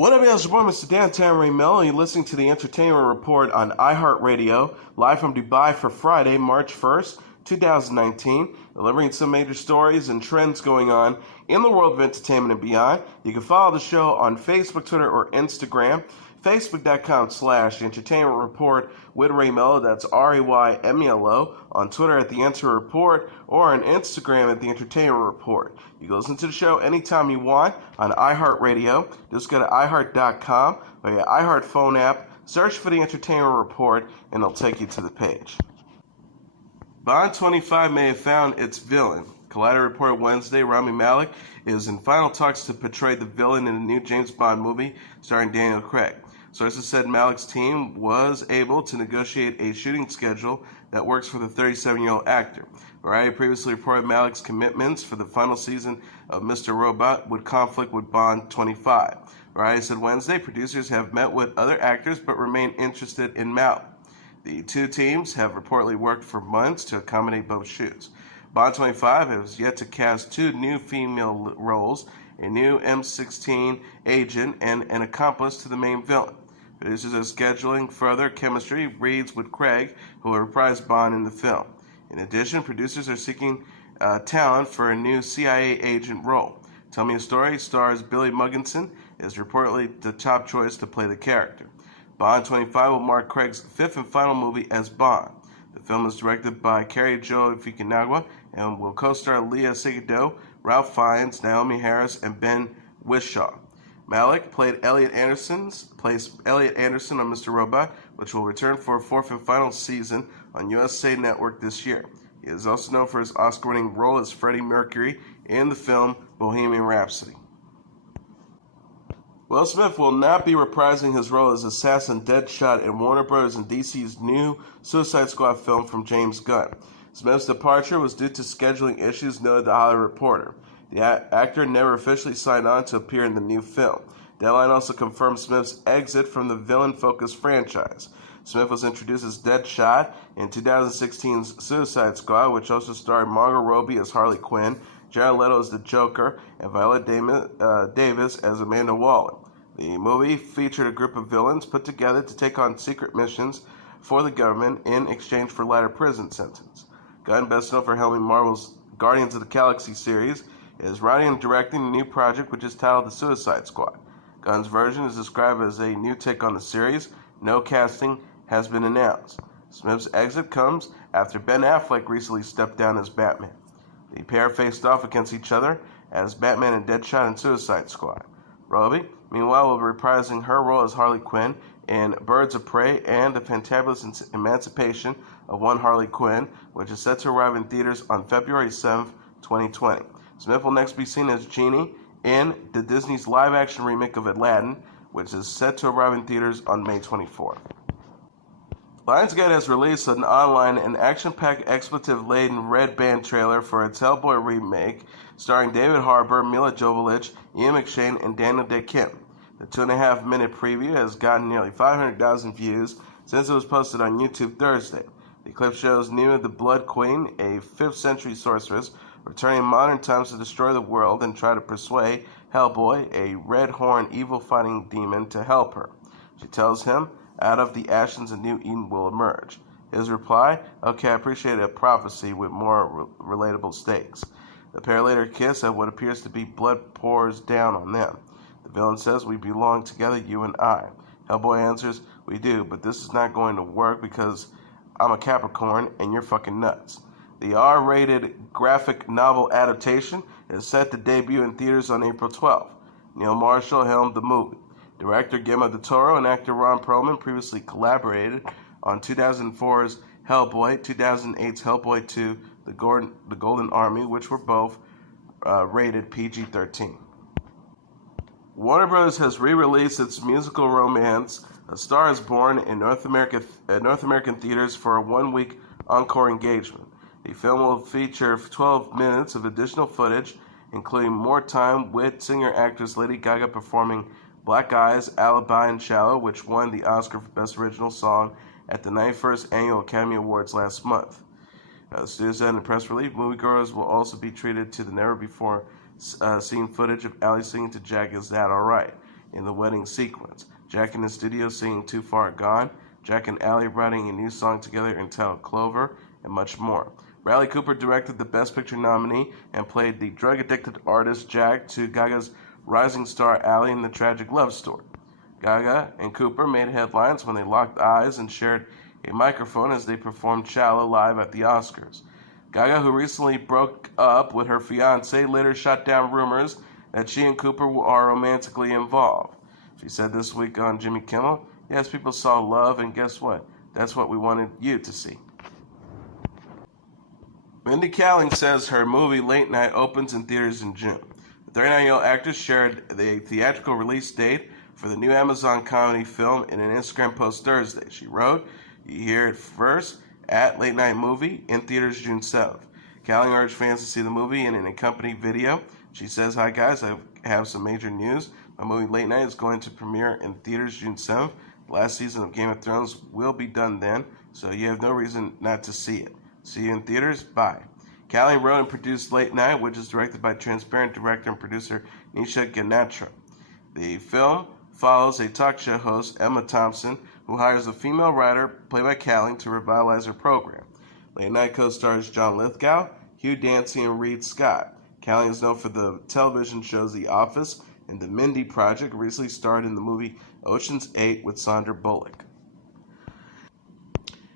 What up, y'all? It's your boy, Mr. Downtown Melo. You're listening to the Entertainment Report on iHeartRadio, live from Dubai for Friday, March 1st, 2019, delivering some major stories and trends going on in the world of entertainment and beyond. You can follow the show on Facebook, Twitter, or Instagram. Facebook.com/Entertainment Report with Ray Melo, that's RAYMELO, on Twitter at The Enter Report, or on Instagram at The Entertainment Report. You can listen to the show anytime you want on iHeartRadio. Just go to iHeart.com or your iHeart phone app, search for The Entertainment Report, and it'll take you to the page. Bond 25 may have found its villain. Collider reported Wednesday Rami Malek is in final talks to portray the villain in a new James Bond movie starring Daniel Craig. Sources said Malik's team was able to negotiate a shooting schedule that works for the 37-year-old actor. Variety previously reported Malik's commitments for the final season of Mr. Robot would conflict with Bond 25. Variety said Wednesday producers have met with other actors but remain interested in Malik. The two teams have reportedly worked for months to accommodate both shoots. Bond 25 has yet to cast two new female roles, a new M16 agent and an accomplice to the main villain. Producers are scheduling further chemistry reads with Craig, who will reprise Bond in the film. In addition, producers are seeking talent for a new CIA agent role. Tell Me a Story stars Billy Mugginson, is reportedly the top choice to play the character. Bond 25 will mark Craig's fifth and final movie as Bond. The film is directed by Cary Joe Fukunaga and will co-star Leah Seydoux, Ralph Fiennes, Naomi Harris, and Ben Whishaw. Malik plays Elliot Anderson on Mr. Robot, which will return for a fourth and final season on USA Network this year. He is also known for his Oscar-winning role as Freddie Mercury in the film Bohemian Rhapsody. Will Smith will not be reprising his role as assassin Deadshot in Warner Bros. And DC's new Suicide Squad film from James Gunn. Smith's departure was due to scheduling issues, noted the Hollywood Reporter. The actor never officially signed on to appear in the new film. Deadline also confirmed Smith's exit from the villain-focused franchise. Smith was introduced as Deadshot in 2016's Suicide Squad, which also starred Margot Robbie as Harley Quinn, Jared Leto as the Joker, and Viola Davis as Amanda Waller. The movie featured a group of villains put together to take on secret missions for the government in exchange for lighter prison sentence. Gunn, best known for helming Marvel's Guardians of the Galaxy series, is writing and directing a new project which is titled The Suicide Squad. Gunn's version is described as a new take on the series. No casting has been announced. Smith's exit comes after Ben Affleck recently stepped down as Batman. The pair faced off against each other as Batman and Deadshot in Suicide Squad. Robbie, meanwhile, will be reprising her role as Harley Quinn in Birds of Prey and The Fantabulous Emancipation of One Harley Quinn, which is set to arrive in theaters on February 7th, 2020. Smith will next be seen as Genie in the Disney's live-action remake of Aladdin, which is set to arrive in theaters on May 24th. Lionsgate has released an online and action-packed expletive-laden red band trailer for its Hellboy remake, starring David Harbour, Mila Jovovich, Ian McShane, and Daniel Day Kim. The 2.5-minute preview has gotten nearly 500,000 views since it was posted on YouTube Thursday. The clip shows Nina the Blood Queen, a 5th century sorceress, returning in modern times to destroy the world and try to persuade Hellboy, a red-horned evil-fighting demon, to help her. She tells him, out of the ashes a new Eden will emerge. His reply, okay, I appreciate a prophecy with more relatable stakes. The pair later kiss at what appears to be blood pours down on them. The villain says, we belong together, you and I. Hellboy answers, we do, but this is not going to work because I'm a Capricorn and you're fucking nuts. The R-rated graphic novel adaptation is set to debut in theaters on April 12th. Neil Marshall helmed the movie. Director Guillermo del Toro and actor Ron Perlman previously collaborated on 2004's Hellboy, 2008's Hellboy 2, The Golden Army, which were both rated PG-13. Warner Bros. Has re-released its musical romance, A Star is Born, in North American theaters for a one-week encore engagement. The film will feature 12 minutes of additional footage, including more time with singer-actress Lady Gaga performing Black Eyes, Alibi, and Shallow, which won the Oscar for Best Original Song at the 91st Annual Academy Awards last month. The studio said in the press release, moviegoers will also be treated to the never-before-seen footage of Ali singing to Jack, Is That Alright? in the wedding sequence. Jack in the studio singing Too Far Gone, Jack and Allie writing a new song together entitled Clover, and much more. Bradley Cooper directed the Best Picture nominee and played the drug-addicted artist Jack to Gaga's rising star Allie in the tragic love story. Gaga and Cooper made headlines when they locked eyes and shared a microphone as they performed Shallow live at the Oscars. Gaga, who recently broke up with her fiancé, later shot down rumors that she and Cooper are romantically involved. She said this week on Jimmy Kimmel, "Yes, people saw love, and guess what? That's what we wanted you to see." Mindy Kaling says her movie Late Night opens in theaters in June. The 39-year-old actress shared the theatrical release date for the new Amazon comedy film in an Instagram post Thursday. She wrote, "You hear it first at Late Night Movie in theaters June 7th. Kaling urged fans to see the movie in an accompanying video. She says, "Hi guys, I have some major news. My movie Late Night is going to premiere in theaters June 7th. The last season of Game of Thrones will be done then, so you have no reason not to see it. See you in theaters. Bye." Kaling wrote and produced Late Night, which is directed by Transparent director and producer Nisha Ganatra. The film follows a talk show host, Emma Thompson, who hires a female writer, played by Kaling, to revitalize her program. Late Night co-stars John Lithgow, Hugh Dancy, and Reed Scott. Kaling is known for the television shows The Office and The Mindy Project, recently starred in the movie Ocean's 8 with Sandra Bullock.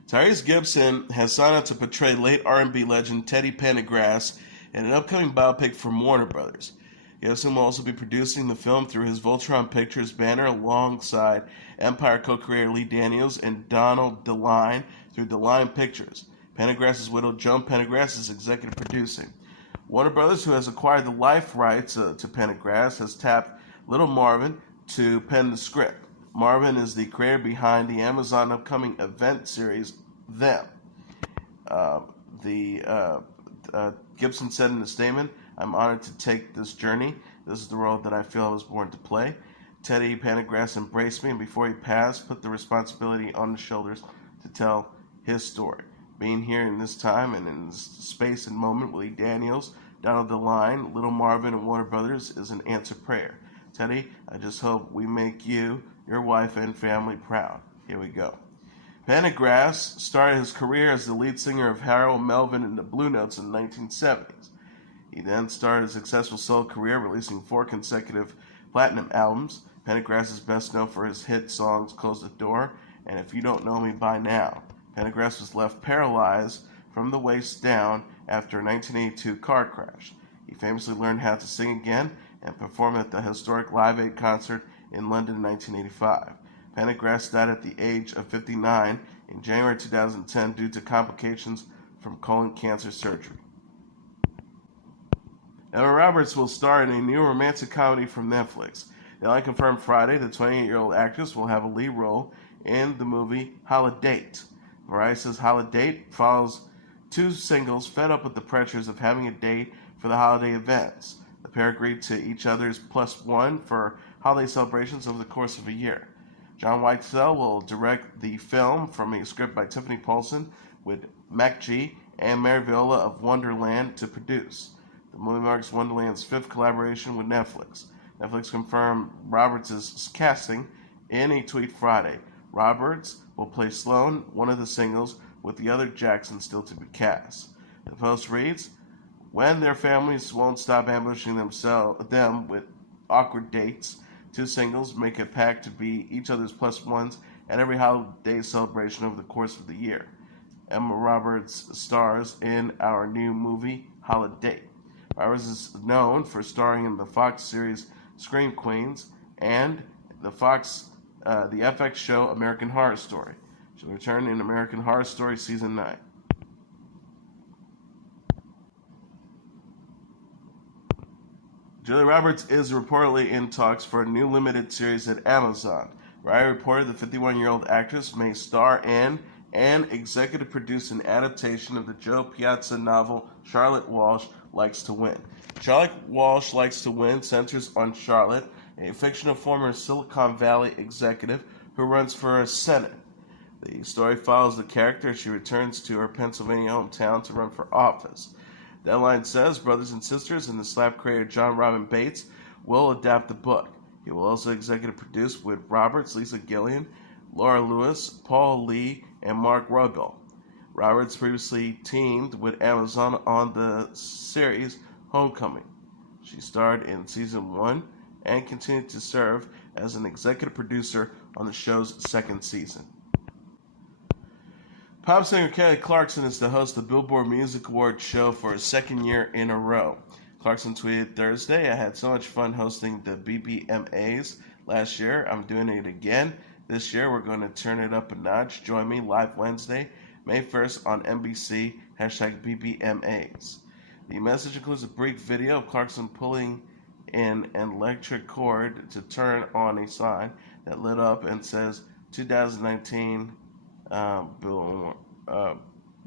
Tyrese Gibson has signed up to portray late R&B legend Teddy Pendergrass in an upcoming biopic from Warner Brothers. Gibson will also be producing the film through his Voltron Pictures banner alongside Empire co-creator Lee Daniels and Donald DeLine through DeLine Pictures. Pendergrass's widow Joan Pendergrass is executive producing. Warner Brothers, who has acquired the life rights to Pendergrass, has tapped Little Marvin to pen the script. Marvin is the creator behind the Amazon upcoming event series Them. Gibson said in a statement, "I'm honored to take this journey. This is the role that I feel I was born to play." Teddy Pendergrass embraced me, and before he passed, put the responsibility on his shoulders to tell his story. Being here in this time and in this space and moment with Lee Daniels, Donald DeLine, Little Marvin, and Warner Brothers is an answered prayer. Teddy, I just hope we make you, your wife, and family proud. Here we go. Pendergrass started his career as the lead singer of Harold Melvin and the Blue Notes in the 1970s. He then started a successful solo career, releasing 4 consecutive platinum albums. Pendergrass is best known for his hit songs Close the Door and If You Don't Know Me By Now. Pendergrass was left paralyzed from the waist down after a 1982 car crash. He famously learned how to sing again and performed at the historic Live Aid concert in London in 1985. Pendergrass died at the age of 59 in January 2010 due to complications from colon cancer surgery. Emma Roberts will star in a new romantic comedy from Netflix. The only confirmed Friday, the 28-year-old actress will have a lead role in the movie Holiday. Variety says Holiday follows 2 singles fed up with the pressures of having a date for the holiday events. The pair agreed to each other's +1 for holiday celebrations over the course of a year. John Whitesell will direct the film from a script by Tiffany Paulson with Mac G and Mary Viola of Wonderland to produce. The movie marks Wonderland's 5th collaboration with Netflix. Netflix confirmed Roberts' casting in a tweet Friday. Roberts will play Sloane, one of the singles, with the other Jackson still to be cast. The post reads, "When their families won't stop ambushing them with awkward dates, 2 singles make a pact to be each other's +1s at every holiday celebration over the course of the year." Emma Roberts stars in our new movie, Holiday. Roberts is known for starring in the Fox series Scream Queens and the FX show American Horror Story. She'll return in American Horror Story Season 9. Julia Roberts is reportedly in talks for a new limited series at Amazon. Variety reported the 51-year-old actress may star in and executive produce an adaptation of the Joe Piazza novel Charlotte Walsh Likes to Win. Charlotte Walsh Likes to Win centers on Charlotte, a fictional former Silicon Valley executive who runs for Senate. The story follows the character as she returns to her Pennsylvania hometown to run for office. Deadline says brothers and sisters and the slap creator John Robin Bates will adapt the book. He will also executive produce with Roberts, Lisa Gillian, Laura Lewis, Paul Lee, and Mark Rubel. Roberts previously teamed with Amazon on the series Homecoming. She starred in season 1 and continued to serve as an executive producer on the show's second season. Pop singer Kelly Clarkson is the host of the Billboard Music Awards show for a second year in a row. Clarkson tweeted Thursday, "I had so much fun hosting the BBMAs last year. I'm doing it again. This year we're going to turn it up a notch. Join me live Wednesday, May 1st on NBC, #BBMAs. The message includes a brief video of Clarkson pulling in an electric cord to turn on a sign that lit up and says 2019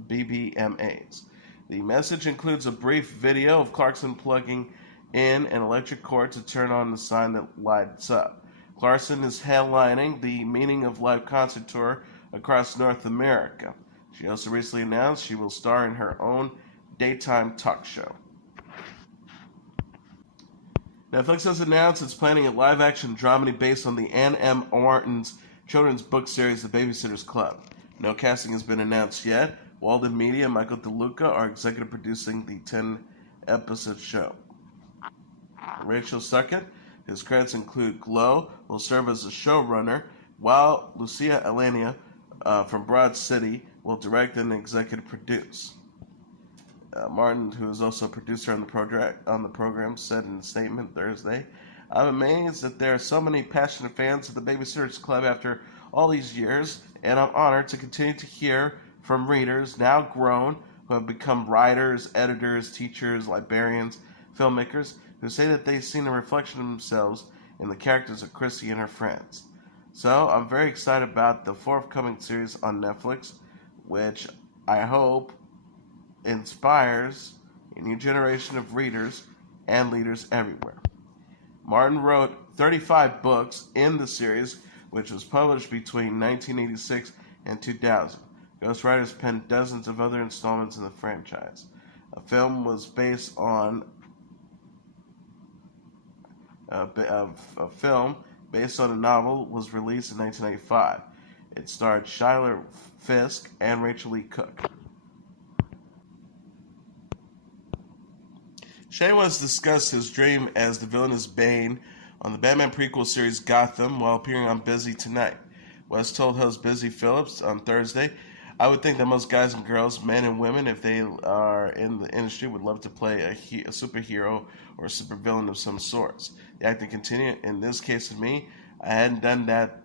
BBMAs. The message includes a brief video of Clarkson plugging in an electric cord to turn on the sign that lights up. Clarkson is headlining the Meaning of Life concert tour across North America. She also recently announced she will star in her own daytime talk show. Netflix has announced it's planning a live-action dramedy based on the Anne M. Martin's children's book series, The Babysitter's Club. No casting has been announced yet. Walden Media and Michael DeLuca are executive producing the 10-episode show. Rachel Suckett, his credits include Glow, will serve as the showrunner, while Lucia Elenia from Broad City will direct and executive produce. Martin, who is also a producer on the program, said in a statement Thursday, "I'm amazed that there are so many passionate fans of the Babysitter's Club after all these years, and I'm honored to continue to hear from readers, now grown, who have become writers, editors, teachers, librarians, filmmakers, who say that they've seen a reflection of themselves in the characters of Chrissy and her friends. So I'm very excited about the forthcoming series on Netflix, which I hope inspires a new generation of readers and leaders everywhere." Martin wrote 35 books in the series, which was published between 1986 and 2000. Ghostwriters penned dozens of other installments in the franchise. A film based on a novel was released in 1995. It starred Shyler Fisk and Rachel Lee Cook. Shane West discussed his dream as the villainous Bane on the Batman prequel series Gotham while appearing on Busy Tonight. West told host Busy Phillips on Thursday, "I would think that most guys and girls, men and women, if they are in the industry, would love to play a superhero or a supervillain of some sorts." The actor continued, "In this case of me, I hadn't done that,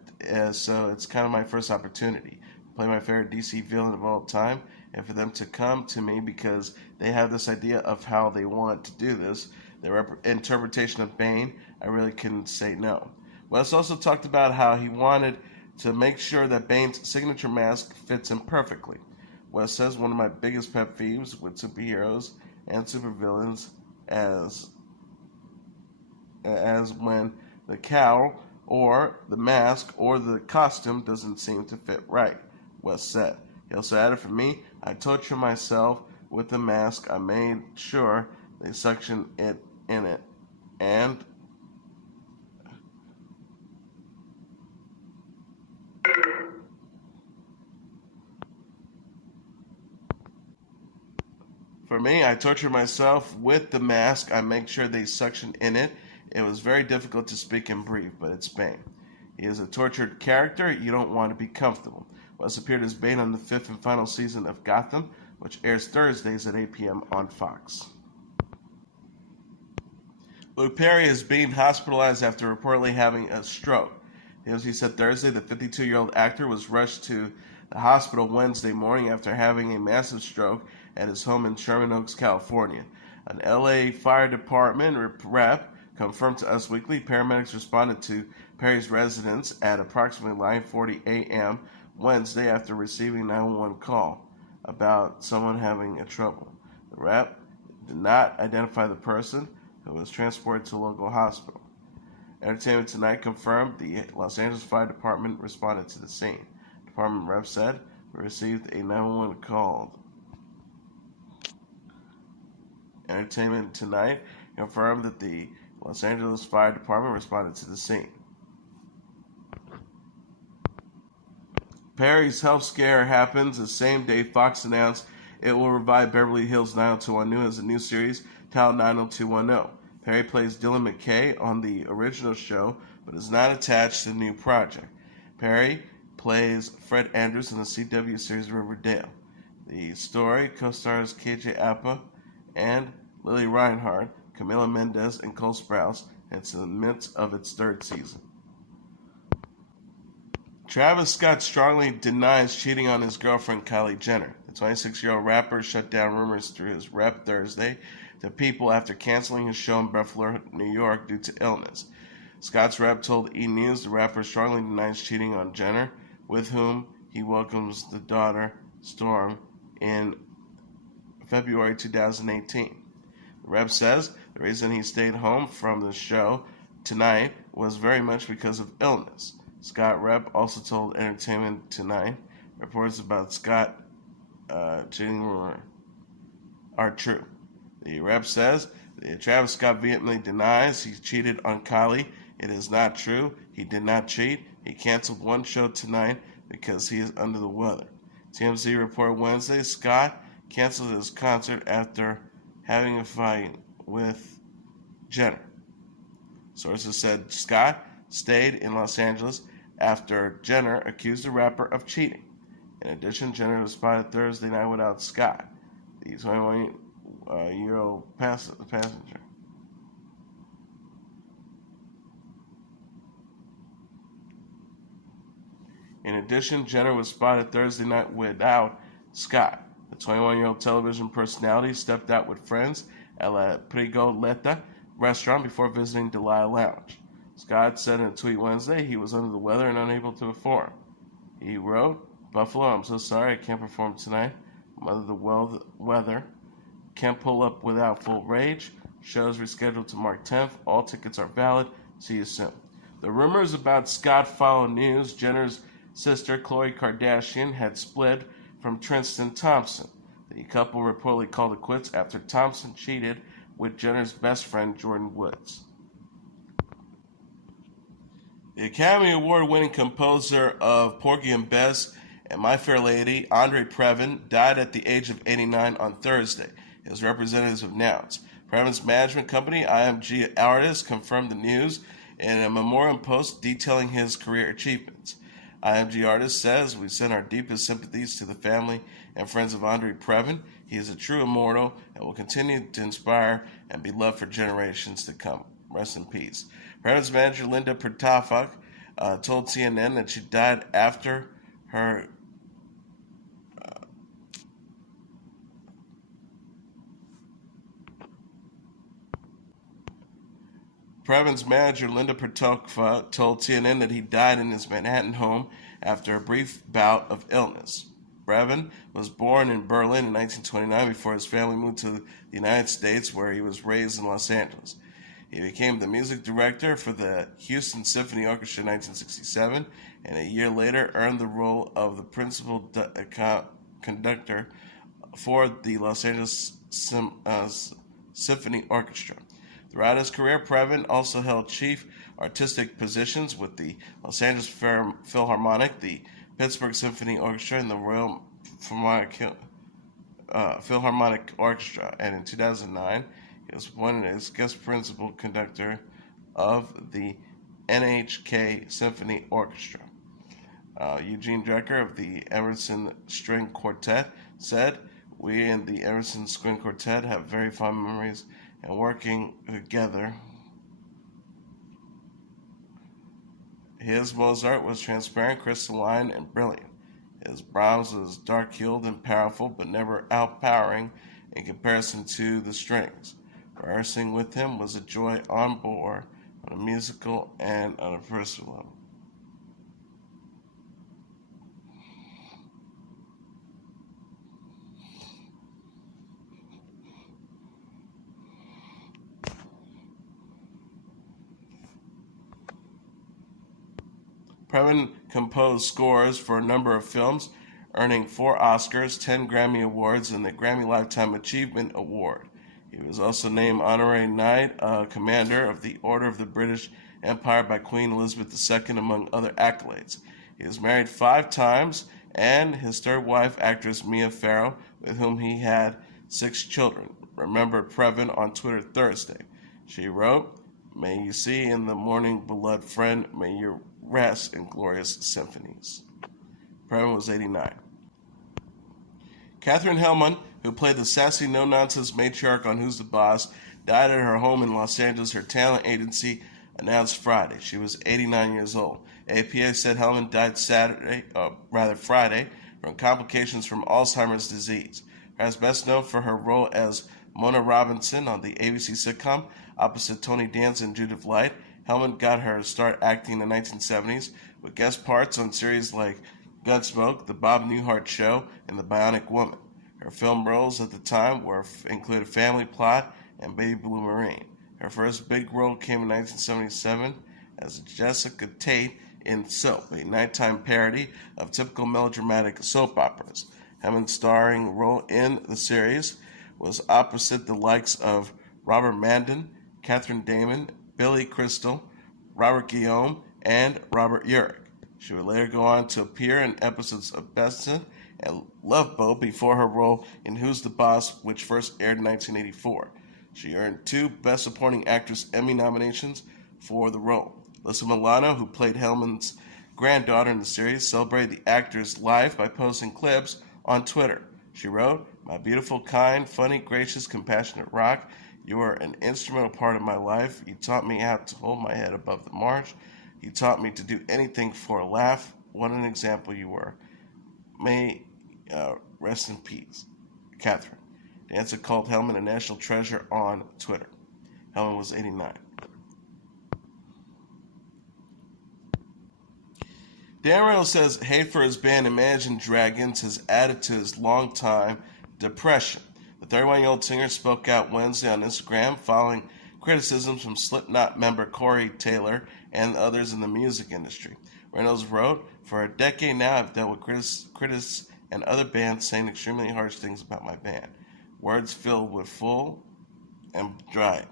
so it's kind of my first opportunity to play my favorite DC villain of all time, and for them to come to me because they have this idea of how they want to do this, their interpretation of Bane, I really couldn't say no." West also talked about how he wanted to make sure that Bane's signature mask fits him perfectly. West says, "One of my biggest pet peeves with superheroes and supervillains as when the cowl or the mask or the costume doesn't seem to fit right," West said. He also added, "For me, I torture myself with the mask. I made sure they suction it in it. And for me, I torture myself with the mask. I make sure they suction in it. It was very difficult to speak and breathe, but it's Bane. He is a tortured character. You don't want to be comfortable." West appeared as Bane on the 5th and final season of Gotham, which airs Thursdays at 8 p.m. on Fox. Luke Perry is being hospitalized after reportedly having a stroke. As he said Thursday, the 52-year-old actor was rushed to the hospital Wednesday morning after having a massive stroke at his home in Sherman Oaks, California. An LA Fire Department rep confirmed to Us Weekly paramedics responded to Perry's residence at approximately 9:40 a.m. Wednesday after receiving a 911 call about someone having a trouble. The rep did not identify the person who was transported to a local hospital. Entertainment Tonight confirmed the Los Angeles Fire Department responded to the scene. The department rep said, "We received a 911 call." Entertainment Tonight confirmed that the The Los Angeles Fire Department responded to the scene. Perry's health scare happens the same day Fox announced it will revive Beverly Hills 90210 as a new series titled 90210. Perry plays Dylan McKay on the original show, but is not attached to the new project. Perry plays Fred Andrews in the CW series Riverdale. The story co-stars KJ Apa and Lily Reinhardt, Camila Mendez, and Cole Sprouse, and it's in the midst of its third season. Travis Scott strongly denies cheating on his girlfriend Kylie Jenner. The 26-year-old rapper shut down rumors through his rep Thursday to people after canceling his show in Buffalo, New York due to illness. Scott's rep told E! News the rapper strongly denies cheating on Jenner, with whom he welcomes the daughter, Storm, in February 2018. The rep says the reason he stayed home from the show tonight was very much because of illness. Scott rep also told Entertainment Tonight reports about Scott cheating are true. The rep says that Travis Scott vehemently denies he cheated on Kylie. It is not true. He did not cheat. He canceled one show tonight because he is under the weather. TMZ reported Wednesday Scott canceled his concert after having a fight with Jenner. Sources said Scott stayed in Los Angeles after Jenner accused the rapper of cheating. In addition, Jenner was spotted Thursday night without Scott, the 21-year-old passenger. In addition, Jenner was spotted Thursday night without Scott. The 21-year-old television personality stepped out with friends at La Prigoleta restaurant before visiting Delia Lounge. Scott said in a tweet Wednesday he was under the weather and unable to perform. He wrote, "Buffalo, I'm so sorry I can't perform tonight. I'm under the weather. Can't pull up without full rage. Show's rescheduled to March 10th. All tickets are valid. See you soon." The rumors about Scott follow news. Jenner's sister, Khloe Kardashian, had split from Tristan Thompson. The couple reportedly called it quits after Thompson cheated with Jenner's best friend, Jordan Woods. The Academy Award-winning composer of Porgy and Bess and My Fair Lady, Andre Previn, died at the age of 89 on Thursday, his representatives have announced. Previn's management company, IMG Artists, confirmed the news in a memorial post detailing his career achievements. IMG Artists says, "We send our deepest sympathies to the family and friends of Andre Previn. He is a true immortal and will continue to inspire and be loved for generations to come. Rest in peace." Previn's manager, Linda Pertafak, told CNN that she died after her Previn's manager, Linda Pertafak, told CNN that he died in his Manhattan home after a brief bout of illness. Previn was born in Berlin in 1929 before his family moved to the United States, where he was raised in Los Angeles. He became the music director for the Houston Symphony Orchestra in 1967, and a year later earned the role of the principal conductor for the Los Angeles Symphony Orchestra. Throughout his career, Previn also held chief artistic positions with the Los Angeles Philharmonic, the Pittsburgh Symphony Orchestra, and the Royal Philharmonic Orchestra, and in 2009, he was appointed as guest principal conductor of the NHK Symphony Orchestra. Eugene Drucker of the Emerson String Quartet said, "We and the Emerson String Quartet have very fond memories and working together." His Mozart was transparent, crystalline, and brilliant. His Brahms was dark-hued and powerful, but never outpowering in comparison to the strings. Rehearsing with him was a joy on board, on a musical and on a personal level. Previn composed scores for a number of films, earning 4 Oscars, 10 Grammy Awards, and the Grammy Lifetime Achievement Award. He was also named Honorary Knight, Commander of the Order of the British Empire by Queen Elizabeth II, among other accolades. He was married 5 times, and his third wife, actress Mia Farrow, with whom he had 6 children, remembered Previn on Twitter Thursday. She wrote, "May you see in the morning, beloved friend, may you rest in glorious symphonies." Previn was 89. Katherine Hellman, who played the sassy, no-nonsense matriarch on Who's the Boss, died at her home in Los Angeles, her talent agency announced Friday. She was 89 years old. APA said Hellman died Friday, from complications from Alzheimer's disease. Perhaps best known for her role as Mona Robinson on the ABC sitcom opposite Tony Danza and Judith Light, Hellman got her start acting in the 1970s with guest parts on series like Gunsmoke, The Bob Newhart Show, and The Bionic Woman. Her film roles at the time included Family Plot and Baby Blue Marine. Her first big role came in 1977 as Jessica Tate in Soap, a nighttime parody of typical melodramatic soap operas. Hellman's starring role in the series was opposite the likes of Robert Mandan, Catherine Damon, Billy Crystal, Robert Guillaume, and Robert Urich. She would later go on to appear in episodes of Besson and Love Boat before her role in Who's the Boss, which first aired in 1984. She earned 2 Best Supporting Actress Emmy nominations for the role. Alyssa Milano, who played Hellman's granddaughter in the series, celebrated the actors live by posting clips on Twitter. She wrote, "My beautiful, kind, funny, gracious, compassionate rock, you are an instrumental part of my life. You taught me how to hold my head above the marsh. You taught me to do anything for a laugh. What an example you were. May rest in peace, Catherine." Danza called Hellman a national treasure on Twitter. Hellman was 89. Dan Reynolds says hate for his band Imagine Dragons has added to his long-time depression. The 31-year-old singer spoke out Wednesday on Instagram following criticisms from Slipknot member Corey Taylor and others in the music industry. Reynolds wrote, "For a decade now, I've dealt with critics and other bands saying extremely harsh things about my band. Words filled with full and dry.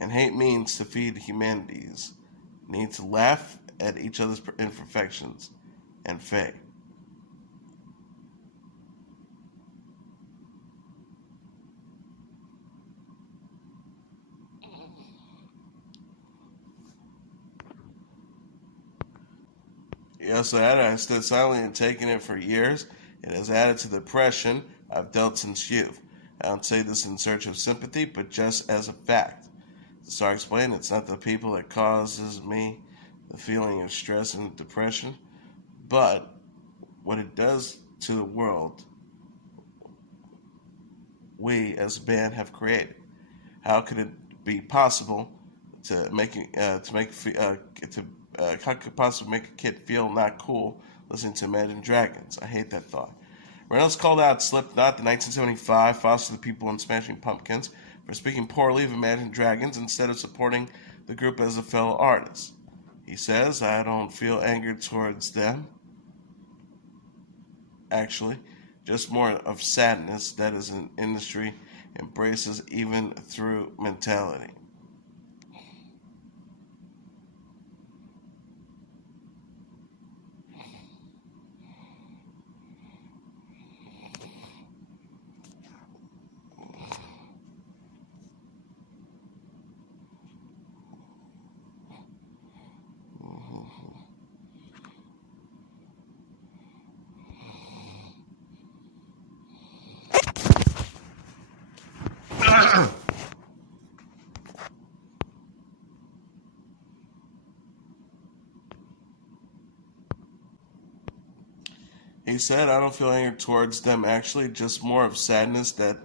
And hate means to feed humanities. Need to laugh at each other's imperfections and fade." He also added, "I stood silently and taken it for years. It has added to the depression I've dealt since youth. I don't say this in search of sympathy, but just as a fact." The star explained, "It's not the people that causes me the feeling of stress and depression, but what it does to the world we as a band have created. How could it be possible to make how could it possibly make a kid feel not cool listening to Imagine Dragons? I hate that thought." Reynolds called out Slipknot, the 1975 Foster the People and Smashing Pumpkins, for speaking poorly of Imagine Dragons instead of supporting the group as a fellow artist. He says, "I don't feel anger towards them, actually, just more of sadness that is an industry embraces even through mentality." He said, "I don't feel anger towards them, actually, just more of sadness that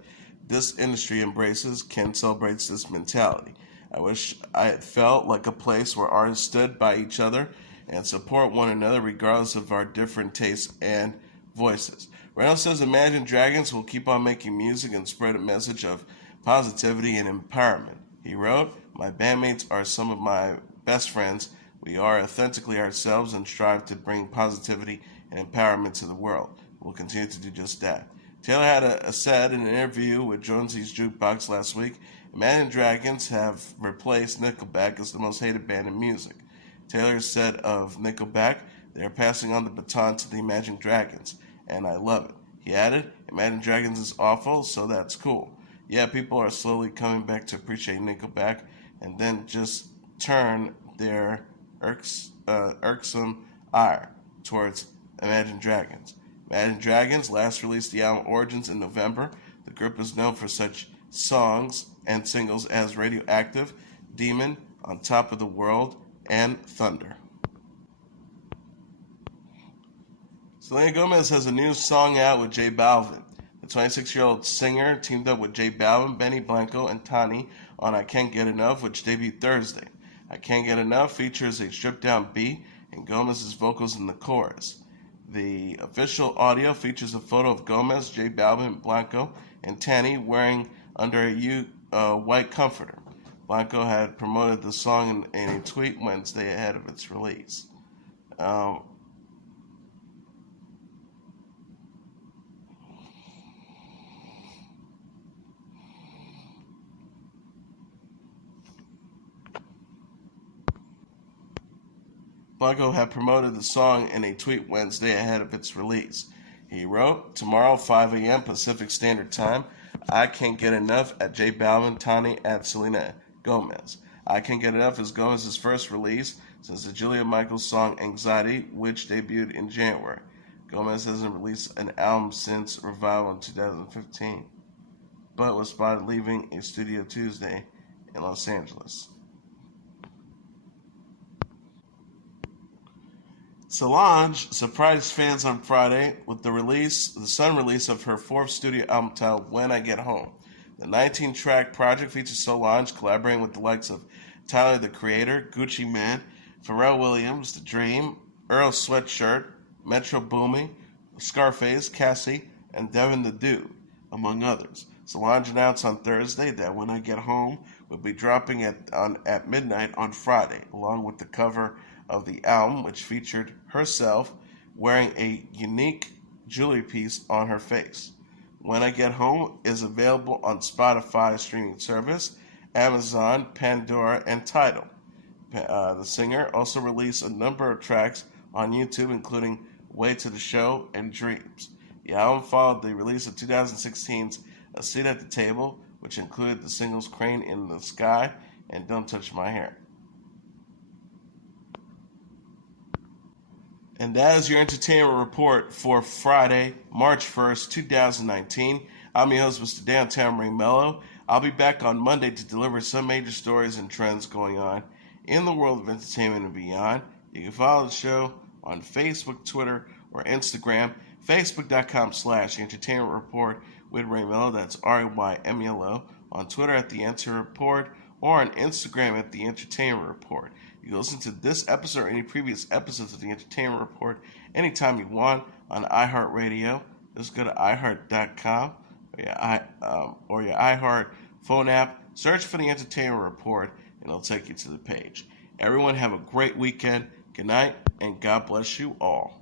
this industry embraces, Ken celebrates this mentality. I wish I had felt like a place where artists stood by each other and support one another regardless of our different tastes and voices." Reynolds says Imagine Dragons will keep on making music and spread a message of positivity and empowerment. He wrote, "My bandmates are some of my best friends. We are authentically ourselves and strive to bring positivity and empowerment to the world. We'll continue to do just that. Taylor had said in an interview with Jonesy's Jukebox last week, Imagine Dragons have replaced Nickelback as the most hated band in music. Taylor said of Nickelback, they are passing on the baton to the Imagine Dragons, and I love it. He added, Imagine Dragons is awful, so that's cool. Yeah, people are slowly coming back to appreciate Nickelback and then just turn their irksome ire towards Imagine Dragons. Imagine Dragons last released the album Origins in November. The group is known for such songs and singles as Radioactive, Demon, On Top of the World, and Thunder. Selena Gomez has a new song out with J Balvin. The 26-year-old singer teamed up with J Balvin, Benny Blanco, and Tani on I Can't Get Enough, which debuted Thursday. I Can't Get Enough features a stripped-down beat and Gomez's vocals in the chorus. The official audio features a photo of Gomez, J Balvin, Blanco, and Tani wearing under a white comforter. Blanco had promoted the song in a tweet Wednesday ahead of its release. Blanco had promoted the song in a tweet Wednesday ahead of its release. He wrote, Tomorrow, 5 a.m. Pacific Standard Time, I Can't Get Enough at J Balvin, Tani, at Selena Gomez. I Can't Get Enough is Gomez's first release since the Julia Michaels song Anxiety, which debuted in January. Gomez hasn't released an album since Revival in 2015, but was spotted leaving a studio Tuesday in Los Angeles. Solange surprised fans on Friday with the sudden release of her fourth studio album titled When I Get Home. The 19-track project features Solange collaborating with the likes of Tyler the Creator, Gucci Mane, Pharrell Williams, The Dream, Earl Sweatshirt, Metro Boomin, Scarface, Cassie, and Devin the Dude, among others. Solange announced on Thursday that When I Get Home will be dropping at midnight on Friday, along with the cover of the album, which featured herself wearing a unique jewelry piece on her face. When I Get Home is available on Spotify streaming service, Amazon, Pandora, and Tidal. The singer also released a number of tracks on YouTube, including Way to the Show and Dreams. The album followed the release of 2016's A Seat at the Table, which included the singles Crane in the Sky and Don't Touch My Hair. And that is your entertainment report for Friday, March 1st, 2019. I'm your host, Mr. Downtown Ring Melo. I'll be back on Monday to deliver some major stories and trends going on in the world of entertainment and beyond. You can follow the show on Facebook, Twitter, or Instagram. Facebook.com/Entertainment Report with Ray Melo. That's RAYMELO. On Twitter at The Enter Report, or on Instagram at The Entertainment Report. You can listen to this episode or any previous episodes of The Entertainment Report anytime you want on iHeartRadio. Just go to iHeart.com or your iHeart phone app. Search for The Entertainment Report, and it'll take you to the page. Everyone have a great weekend. Good night, and God bless you all.